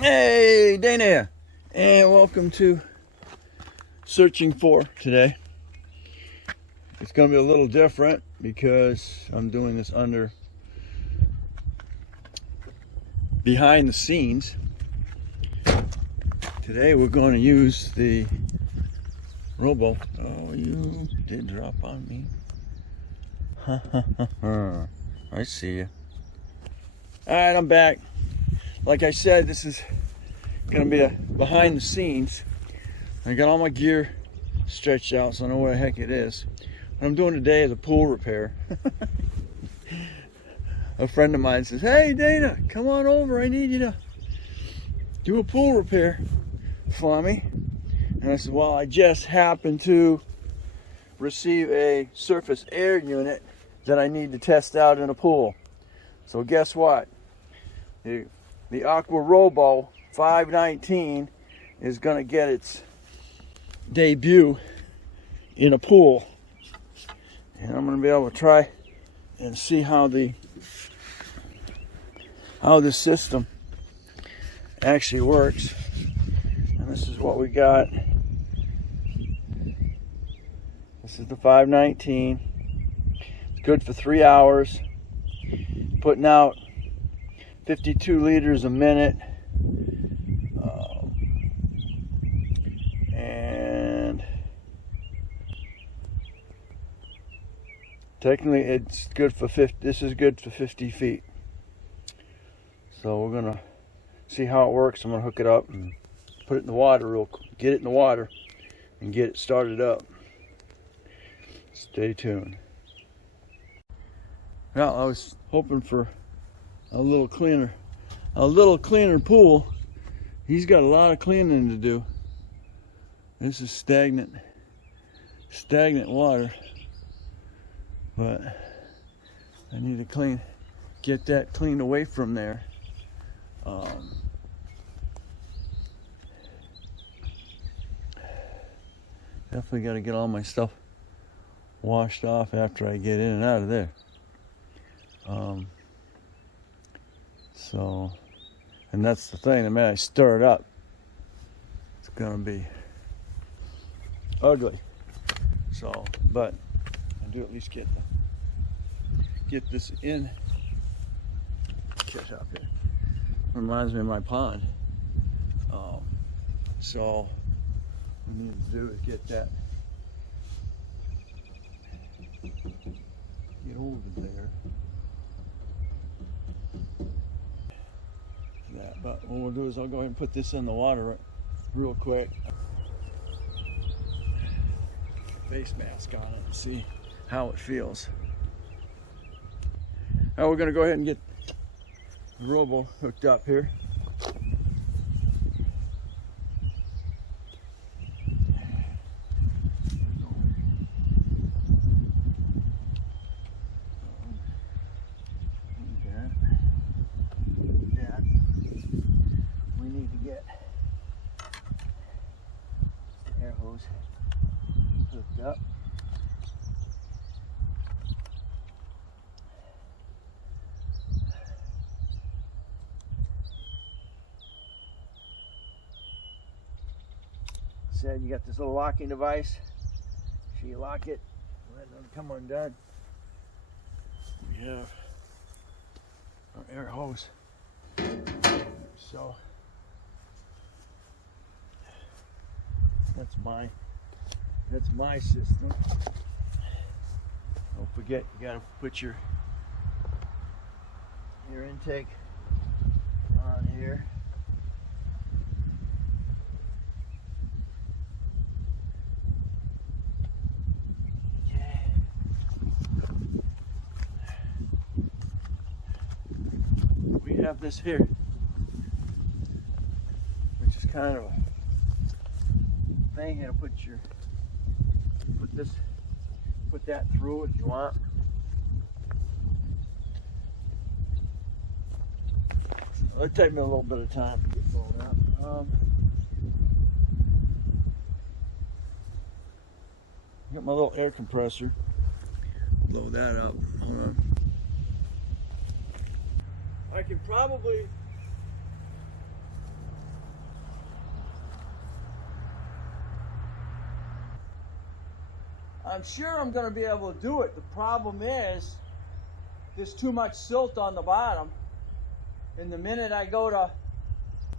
Hey, Dana here, and welcome to Searching For today. It's going to be a little different because I'm doing this under behind the scenes. Today we're going to use the Robo. Oh, you did drop on me. I see you. Alright, I'm back. Like I said, this is going to be a behind the scenes. I got all my gear stretched out so I know where the heck it is. What I'm doing today is a pool repair. A friend of mine says, "Hey Dana, come on over, I need you to do a pool repair for me." And I said, well, I just happened to receive a surface air unit that I need to test out in a pool. So guess what? The AquaRobo 519 is going to get its debut in a pool. And I'm going to be able to try and see how this system actually works. And this is what we got. This is the 519. It's good for 3 hours. Putting out 52 liters a minute. And technically it's good for 50. This is good for 50 feet. So we're gonna see how it works. I'm gonna hook it up and put it in the water get it in the water and get it started up. Stay tuned. Well, I was hoping for a little cleaner pool. He's got a lot of cleaning to do. This is stagnant water, but I need to get that cleaned away from there. Definitely got to get all my stuff washed off after I get in and out of there. And that's the thing, the minute I stir it up, it's gonna be ugly. So, but I do at least get this in. Catch up here. Reminds me of my pond. So what we need to do is get over there. But what we'll do is I'll go ahead and put this in the water real quick. Face mask on it and see how it feels. Now we're going to go ahead and get the Robo hooked up here. Hooked up. Said you got this little locking device. So you lock it, let them come undone. We have our air hose. So that's my system. Don't forget, you gotta put your intake on here. Okay. We have this here, which is kind of a thing here to put that through if you want. It'll take me a little bit of time to get rolled out. Got my little air compressor. Blow that up. Hold on. I can probably I'm sure I'm going to be able to do it. The problem is there's too much silt on the bottom, and the minute I go to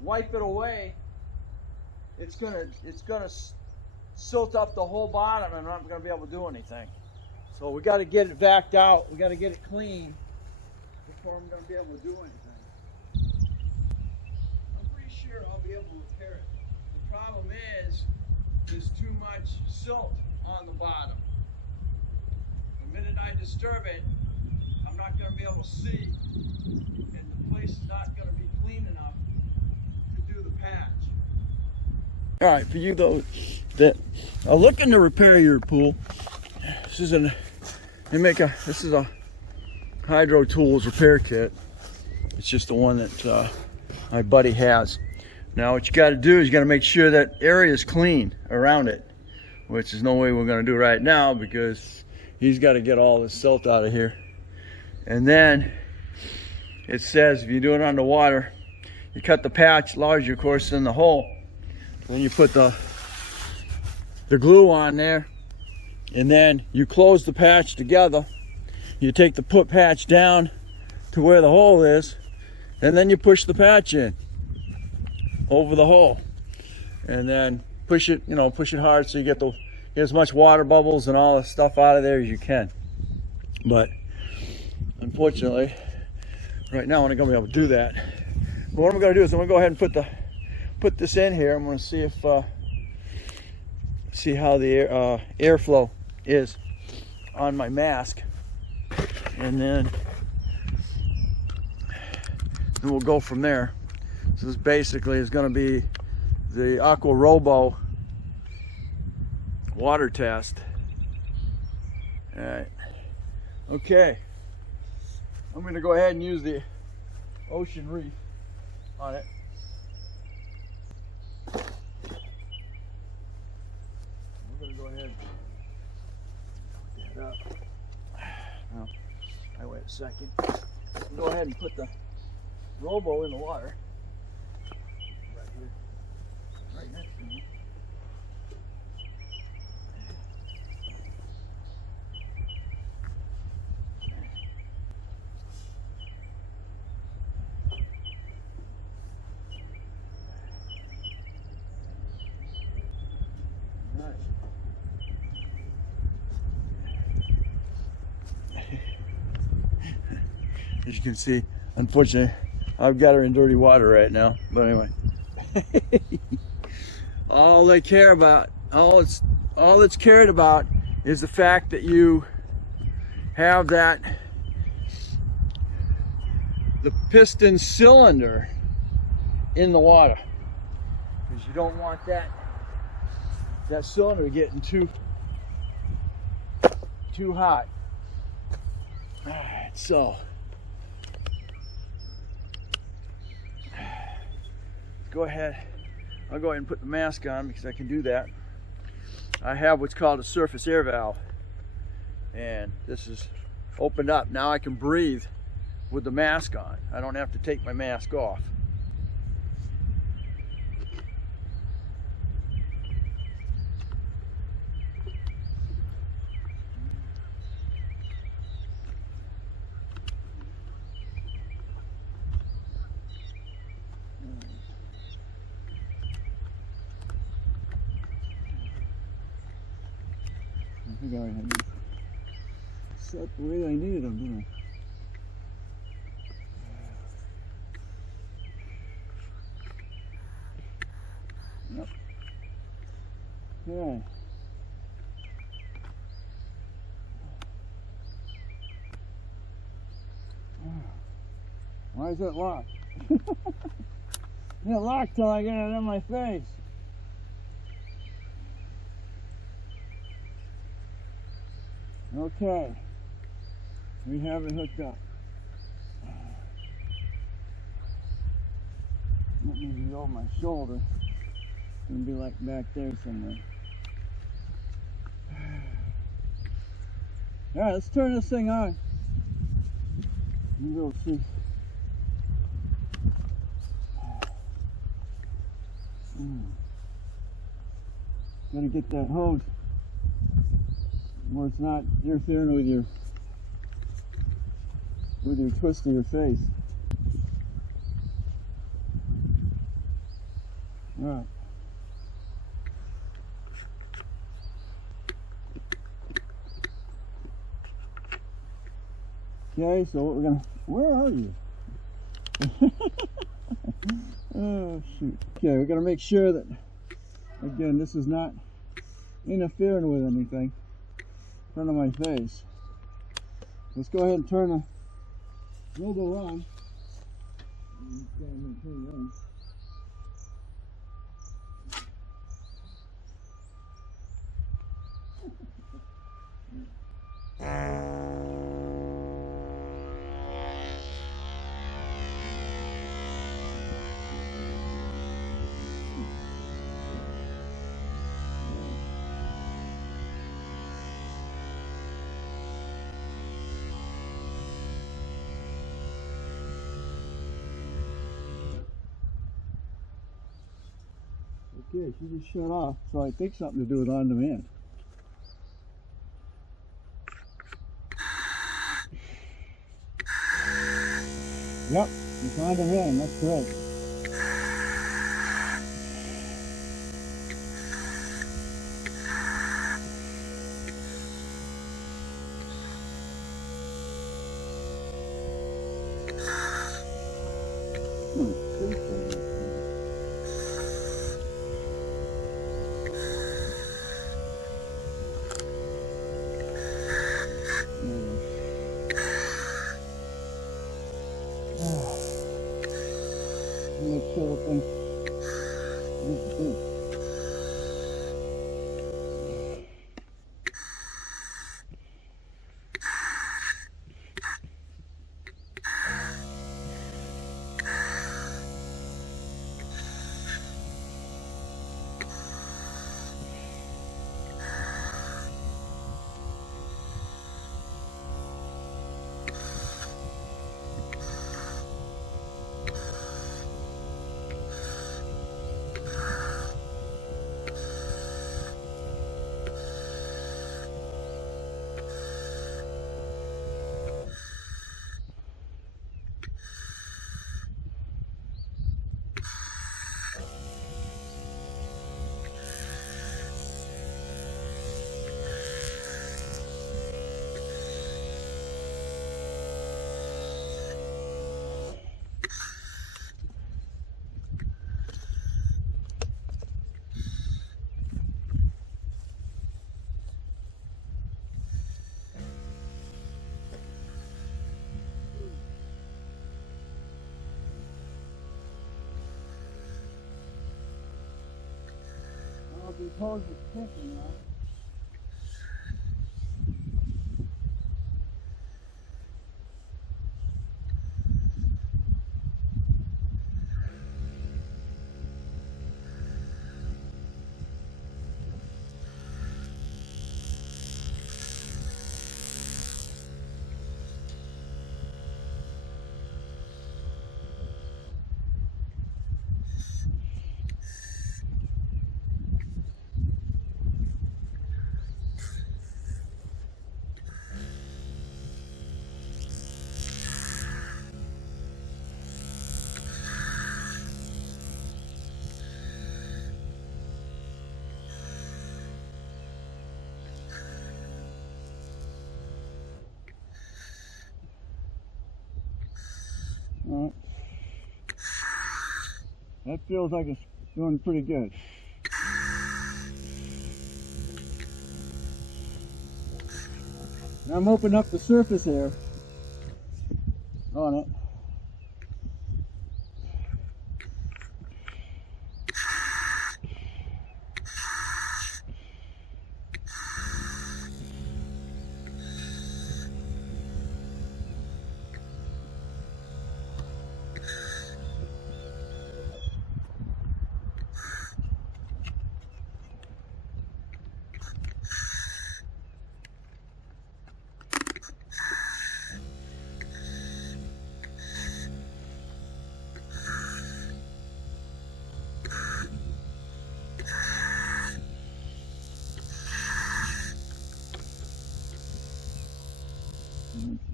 wipe it away, it's gonna silt up the whole bottom, and I'm not going to be able to do anything. So we got to get it vacked out. We got to get it clean before I'm going to be able to do anything. I'm pretty sure I'll be able to repair it. The problem is there's too much silt on the bottom. The minute I disturb it, I'm not going to be able to see, and the place is not going to be clean enough to do the patch. All right, for you though that are looking to repair your pool, this is a Hydro Tools repair kit. It's just the one that my buddy has. Now what you got to do is you got to make sure that area is clean around it, which is no way we're going to do right now because he's got to get all this silt out of here. And then it says if you do it underwater, you cut the patch larger, of course, than the hole. Then you put the glue on there, and then you close the patch together. You take the patch down to where the hole is, and then you push the patch in over the hole, and then push it hard so you get as much water bubbles and all the stuff out of there as you can. But unfortunately, right now I'm not going to be able to do that. But what I'm going to do is I'm going to go ahead and put this in here. I'm going to see if see how the airflow is on my mask, and then we'll go from there. So this basically is going to be the AquaRobo water test. All right. Okay. I'm going to go ahead and use the Ocean Reef on it. We're going to go ahead and put that up. Now, wait a second. Go ahead and put the Robo in the water. Right here. Right next to me. As you can see, unfortunately, I've got her in dirty water right now. But anyway, all they care about, all it's cared about, is the fact that you have the piston cylinder in the water, because you don't want that cylinder getting too hot. All right, so. Go ahead, I'll go ahead and put the mask on because I can do that. I have what's called a surface air valve, and this is opened up. Now I can breathe with the mask on. I don't have to take my mask off. I think I had these set the way I needed them, didn't I? Yep. Okay. Why is it locked? It's locked till I get it in my face. Okay, we have it hooked up. Let me be over my shoulder. It's going to be like back there somewhere. Alright, let's turn this thing on. We'll see. Gotta get that hose where it's not interfering with your twist of your face. All right. Okay, so what we're gonna, where are you? Oh shoot. Okay, we're gonna make sure that, again, this is not interfering with anything in front of my face. Let's go ahead and turn the robo on. Okay, she just shut off, so I think something to do with on demand. Yep, it's on demand, that's correct. Make sure the thing is good. The hose is ticking now. All right. That feels like it's doing pretty good. Now I'm opening up the surface air on it.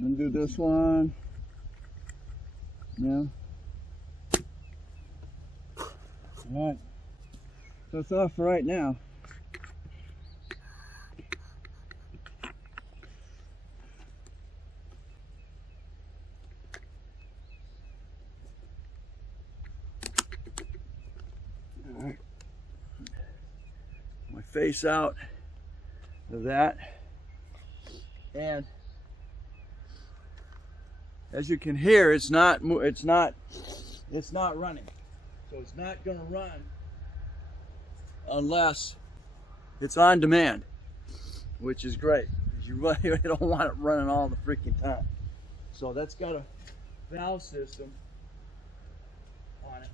Undo this one. Yeah. Alright. So it's off for right now. Alright. My face out of that. And as you can hear, it's not running. So it's not going to run unless it's on demand, which is great. You really don't want it running all the freaking time. So that's got a valve system on it.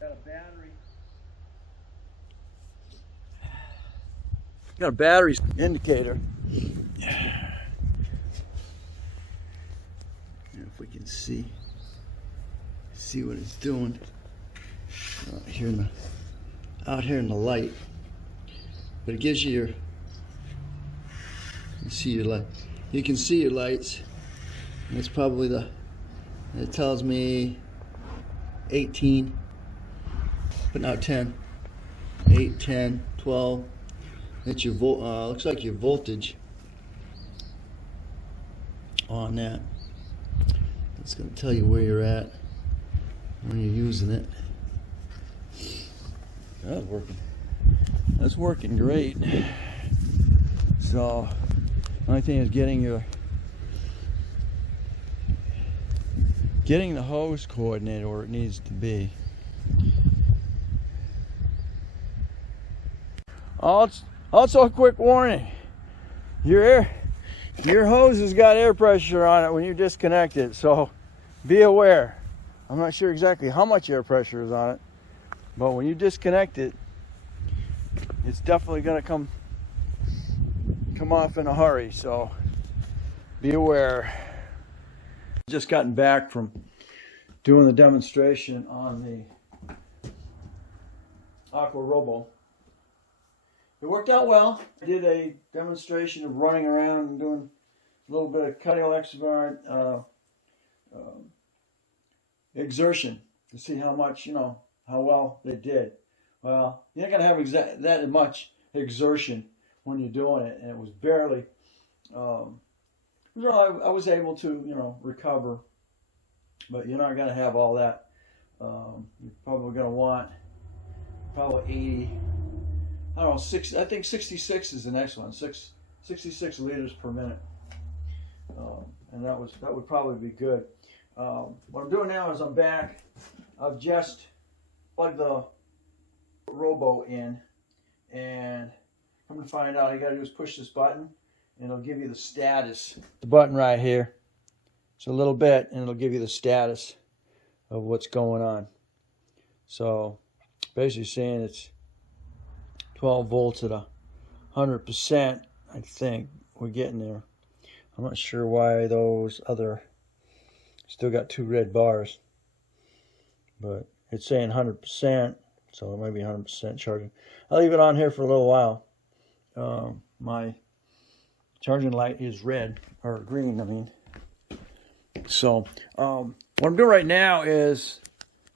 Got a battery. Got a battery indicator. If we can see what it's doing out here in the light, but it gives you you see your light. You can see your lights. And it's probably it tells me 18, but now 10, 8, 10, 12. That's your looks like your voltage on that. It's going to tell you where you're at when you're using it. That's working. That's working great. So, the only thing is getting the hose coordinated where it needs to be. Also, a quick warning: your hose has got air pressure on it when you disconnect it, so be aware. I'm not sure exactly how much air pressure is on it, but when you disconnect it, it's definitely going to come off in a hurry, so be aware. Just gotten back from doing the demonstration on the AquaRobo. It worked out well. I did a demonstration of running around and doing a little bit of cardiovascular exertion to see how much, how well they did. Well, you're not going to have that much exertion when you're doing it, and it was barely, I was able to, recover, but you're not going to have all that. You're probably going to want probably 80, I don't know, I think 66 is the next one, 66 liters per minute. And that would probably be good. What I'm doing now is I'm back. I've just plugged the Robo in, and I'm going to find out. All you got to do is push this button, and it'll give you the status. The button right here. It's a little bit, and it'll give you the status of what's going on. So basically saying it's 12 volts at 100%. I think we're getting there. I'm not sure why those other still got 2 red bars, but it's saying 100%, so it might be 100% charging. I'll leave it on here for a little while. My charging light is red, or green, I mean. So what I'm doing right now is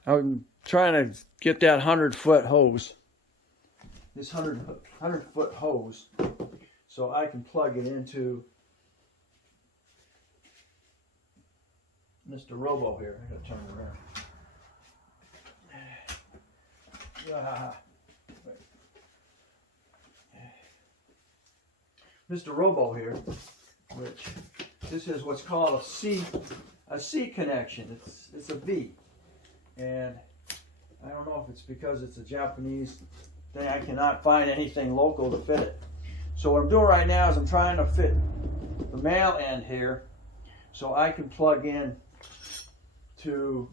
I'm trying to get that 100-foot hose, this 100-foot hose, so I can plug it into Mr. Robo here. I gotta turn it around. Yeah. Mr. Robo here, which this is what's called a C connection. It's a V, and I don't know if it's because it's a Japanese thing. I cannot find anything local to fit it. So what I'm doing right now is I'm trying to fit the male end here so I can plug in to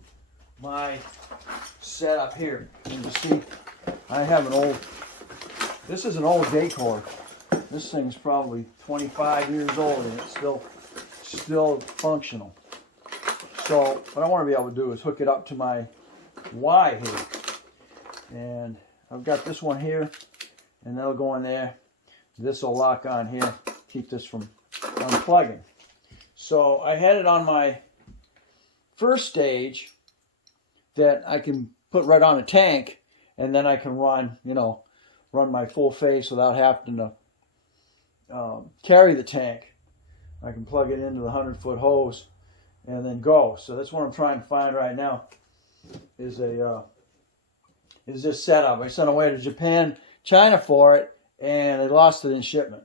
my setup here. And you see, I have this is an old Daycore. This thing's probably 25 years old, and it's still functional. So what I want to be able to do is hook it up to my Y here. And I've got this one here, and that'll go in there. This will lock on here, keep this from unplugging. So I had it on my first stage that I can put right on a tank, and then I can run, run my full face without having to carry the tank. I can plug it into the 100-foot hose and then go. So that's what I'm trying to find right now is this setup. I sent away to Japan, China for it, and they lost it in shipment.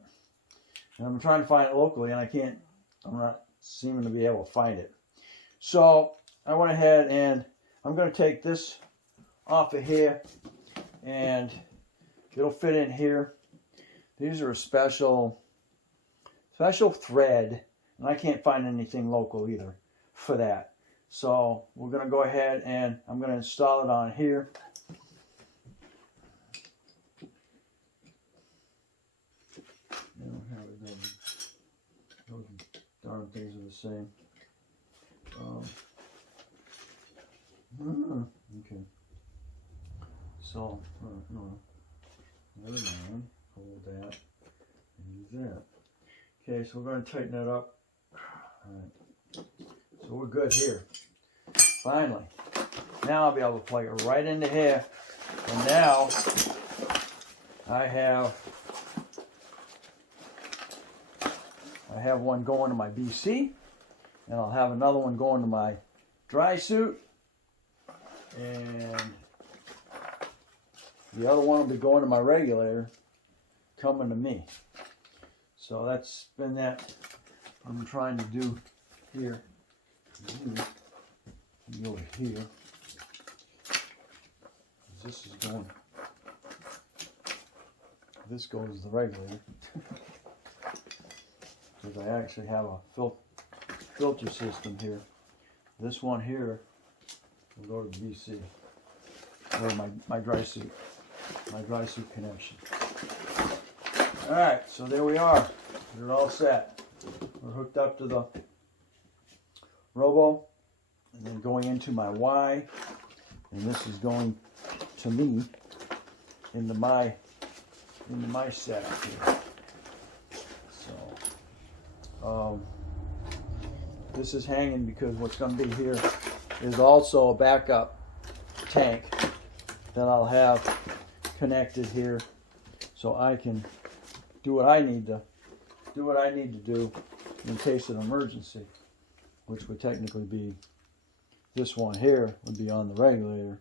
And I'm trying to find it locally, and I'm not seeming to be able to find it. So I went ahead and I'm going to take this off of here, and it'll fit in here. These are a special thread, and I can't find anything local either for that. So we're going to go ahead and I'm going to install it on here. I don't have it there. Those darn things are the same. Okay. So, no. Never mind. Hold that. And use that. Okay, so we're going to tighten that up. Alright. So we're good here. Finally. Now I'll be able to plug it right into here. And now I have one going to my BC, and I'll have another one going to my dry suit, and the other one will be going to my regulator, coming to me. So that's been that I'm trying to do here. Over here. This is going. This goes to the regulator. Because I actually have a filter system here. This one here will go to the BC. Or my dry suit. My dry suit connection. Alright, so there we are. We're all set. We're hooked up to the Robo, and then going into my Y, and this is going to me into my setup here. So this is hanging because what's going to be here is also a backup tank that I'll have connected here, so I can do what I need to do in case of an emergency, which would technically be this one here would be on the regulator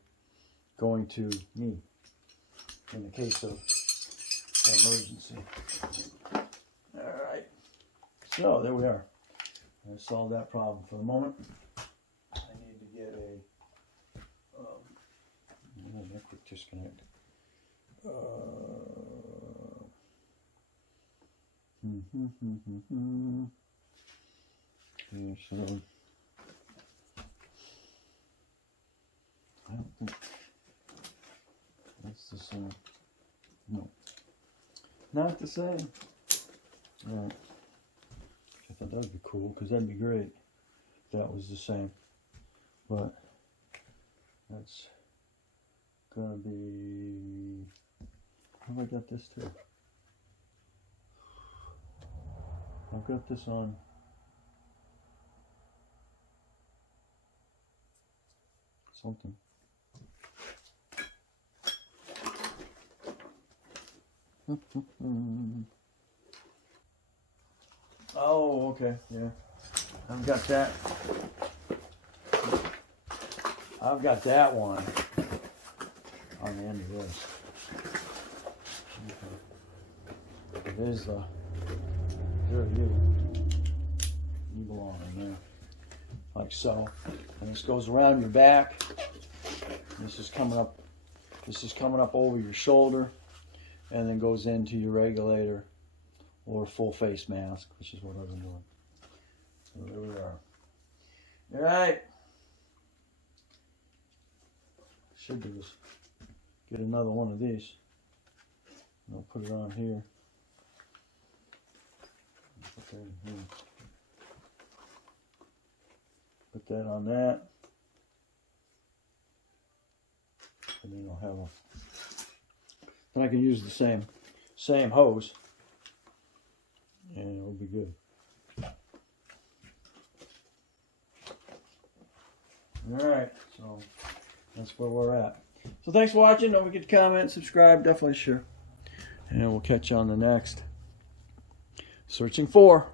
going to me in the case of an emergency. Alright, so there we are. I solved that problem for the moment. I need to get a quick disconnect. Yeah, so I don't think that's the same. No, not the same. Right. I thought that would be cool, because that'd be great if that was the same. But that's gonna be. How have I got this too? I've got this on. Something. Oh, okay, yeah. I've got that. I've got that one on the end of this. Okay. There's the. There you. You belong in there. Like so. And this goes around your back. This is coming up. This is coming up over your shoulder, and then goes into your regulator or full face mask, which is what I've been doing. So there we are. All right. Should do is get another one of these. And I'll put it on here. Put that in here. Put that on that. And then I'll have a. Then I can use the same hose, and it'll be good. All right, so that's where we're at. So thanks for watching. Don't forget to comment, subscribe, definitely share. And we'll catch you on the next Searching For.